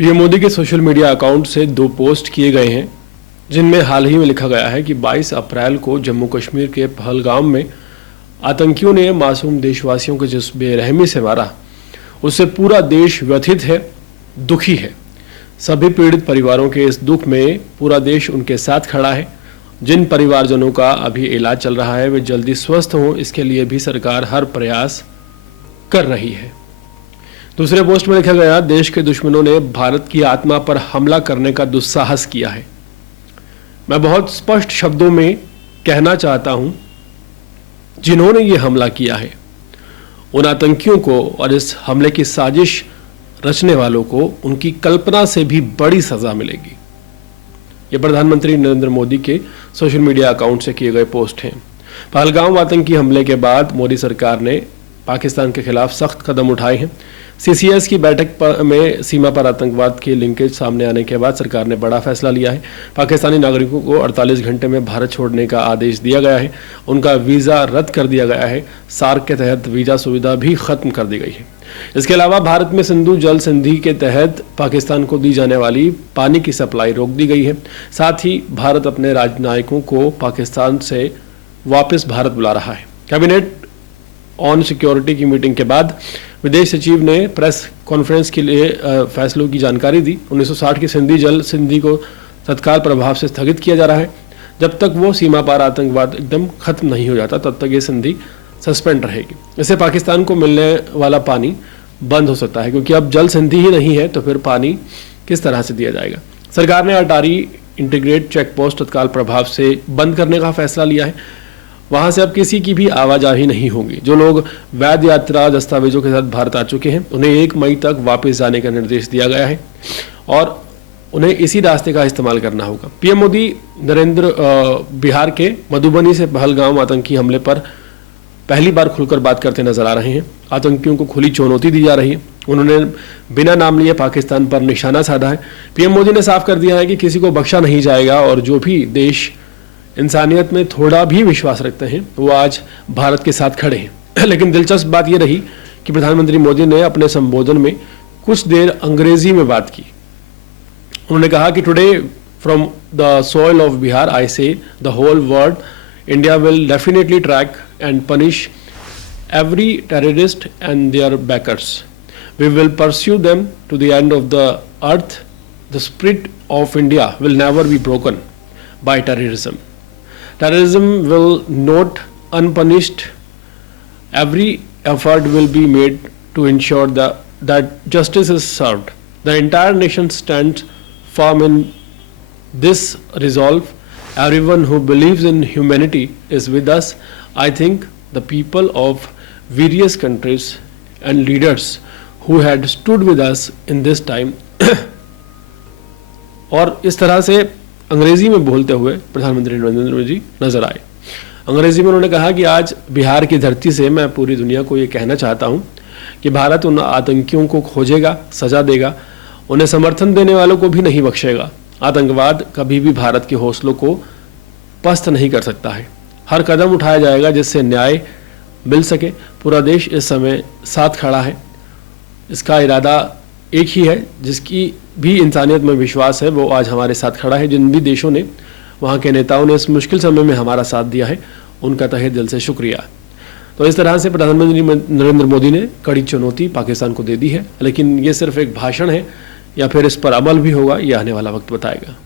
PM Modi के social media account से 2 post किए गए हैं, जिनमें हाल ही में लिखा गया है कि 22 अप्रैल को जम्मू कश्मीर के पहलगाम में आतंकियों ने मासूम देशवासियों को जिस बेरहमी से मारा, उससे पूरा देश व्यथित है, दुखी है। सभी पीड़ित परिवारों के इस दुख में पूरा देश उनके साथ खड़ा है। जिन परिवारजनों का अभी इलाज चल रहा है वे जल्दी स्वस्थ हों, इसके लिए भी सरकार हर प्रयास कर रही है। दूसरे पोस्ट में लिखा गया, देश के दुश्मनों ने भारत की आत्मा पर हमला करने का दुस्साहस किया है। मैं बहुत स्पष्ट शब्दों में कहना चाहता हूं, जिन्होंने ये हमला किया है उन आतंकियों को और इस हमले की साजिश रचने वालों को उनकी कल्पना से भी बड़ी सजा मिलेगी। ये प्रधानमंत्री नरेंद्र मोदी के सोशल मीडिया अकाउंट से किए गए पोस्ट हैं। पहलगाम आतंकी हमले के बाद मोदी सरकार ने पाकिस्तान के खिलाफ सख्त कदम उठाए हैं। सीसीएस की बैठक में सीमा पर आतंकवाद के लिंकेज सामने आने के बाद सरकार ने बड़ा फैसला लिया है। पाकिस्तानी नागरिकों को 48 घंटे में भारत छोड़ने का आदेश दिया गया है। उनका वीज़ा रद्द कर दिया गया है। सार्क के तहत वीज़ा सुविधा भी खत्म कर दी गई है। इसके अलावा भारत में सिंधु जल संधि के तहत पाकिस्तान को दी जाने वाली पानी की सप्लाई रोक दी गई है। साथ ही भारत अपने राजनयिकों को पाकिस्तान से वापस भारत बुला रहा है। कैबिनेट ऑन सिक्योरिटी की मीटिंग के बाद विदेश सचिव ने प्रेस कॉन्फ्रेंस के लिए फैसलों की जानकारी दी। 1960 की सिंधी जल संधि को तत्काल प्रभाव से स्थगित किया जा रहा है। जब तक वो सीमा पार आतंकवाद एकदम खत्म नहीं हो जाता, तब तक ये संधि सस्पेंड रहेगी। इससे पाकिस्तान को मिलने वाला पानी बंद हो सकता है, क्योंकि अब जल संधि ही नहीं है तो फिर पानी किस तरह से दिया जाएगा। सरकार ने अटारी इंटीग्रेट चेक पोस्ट तत्काल प्रभाव से बंद करने का फैसला लिया है। वहां से अब किसी की भी आवाजाही नहीं होगी। जो लोग वैध यात्रा दस्तावेजों के साथ भारत आ चुके हैं उन्हें 1 मई तक वापस जाने का निर्देश दिया गया है और उन्हें इसी रास्ते का इस्तेमाल करना होगा। पीएम मोदी बिहार के मधुबनी से पहलगाम आतंकी हमले पर पहली बार खुलकर बात करते नजर आ रहे हैं। आतंकियों को खुली चुनौती दी जा रही है। उन्होंने बिना नाम लिए पाकिस्तान पर निशाना साधा है। पीएम मोदी ने साफ कर दिया है कि किसी को बख्शा नहीं जाएगा और जो भी देश इंसानियत में थोड़ा भी विश्वास रखते हैं वो आज भारत के साथ खड़े हैं। लेकिन दिलचस्प बात यह रही कि प्रधानमंत्री मोदी ने अपने संबोधन में कुछ देर अंग्रेजी में बात की। उन्होंने कहा कि today from the soil of Bihar I say the whole world India will definitely track and punish every terrorist and their backers. We will pursue them to the end of the earth. The spirit of India will never be broken by terrorism. Terrorism will not unpunished. Every effort will be made to ensure that justice is served. The entire nation stands firm in this resolve. Everyone who believes in humanity is with us. I think the people of various countries and leaders who had stood with us in this time और इस तरह से अंग्रेजी में बोलते हुए प्रधानमंत्री नरेंद्र मोदी नजर आए। अंग्रेजी में उन्होंने कहा कि आज बिहार की धरती से मैं पूरी दुनिया को ये कहना चाहता हूँ कि भारत उन आतंकियों को खोजेगा, सजा देगा, उन्हें समर्थन देने वालों को भी नहीं बख्शेगा। आतंकवाद कभी भी भारत के हौसलों को पस्त नहीं कर सकता है। हर कदम उठाया जाएगा जिससे न्याय मिल सके। पूरा देश इस समय साथ खड़ा है। इसका इरादा एक ही है, जिसकी भी इंसानियत में विश्वास है वो आज हमारे साथ खड़ा है। जिन भी देशों ने, वहाँ के नेताओं ने इस मुश्किल समय में हमारा साथ दिया है, उनका तहे दिल से शुक्रिया। तो इस तरह से प्रधानमंत्री नरेंद्र मोदी ने कड़ी चुनौती पाकिस्तान को दे दी है, लेकिन ये सिर्फ एक भाषण है या फिर इस पर अमल भी होगा, ये आने वाला वक्त बताएगा।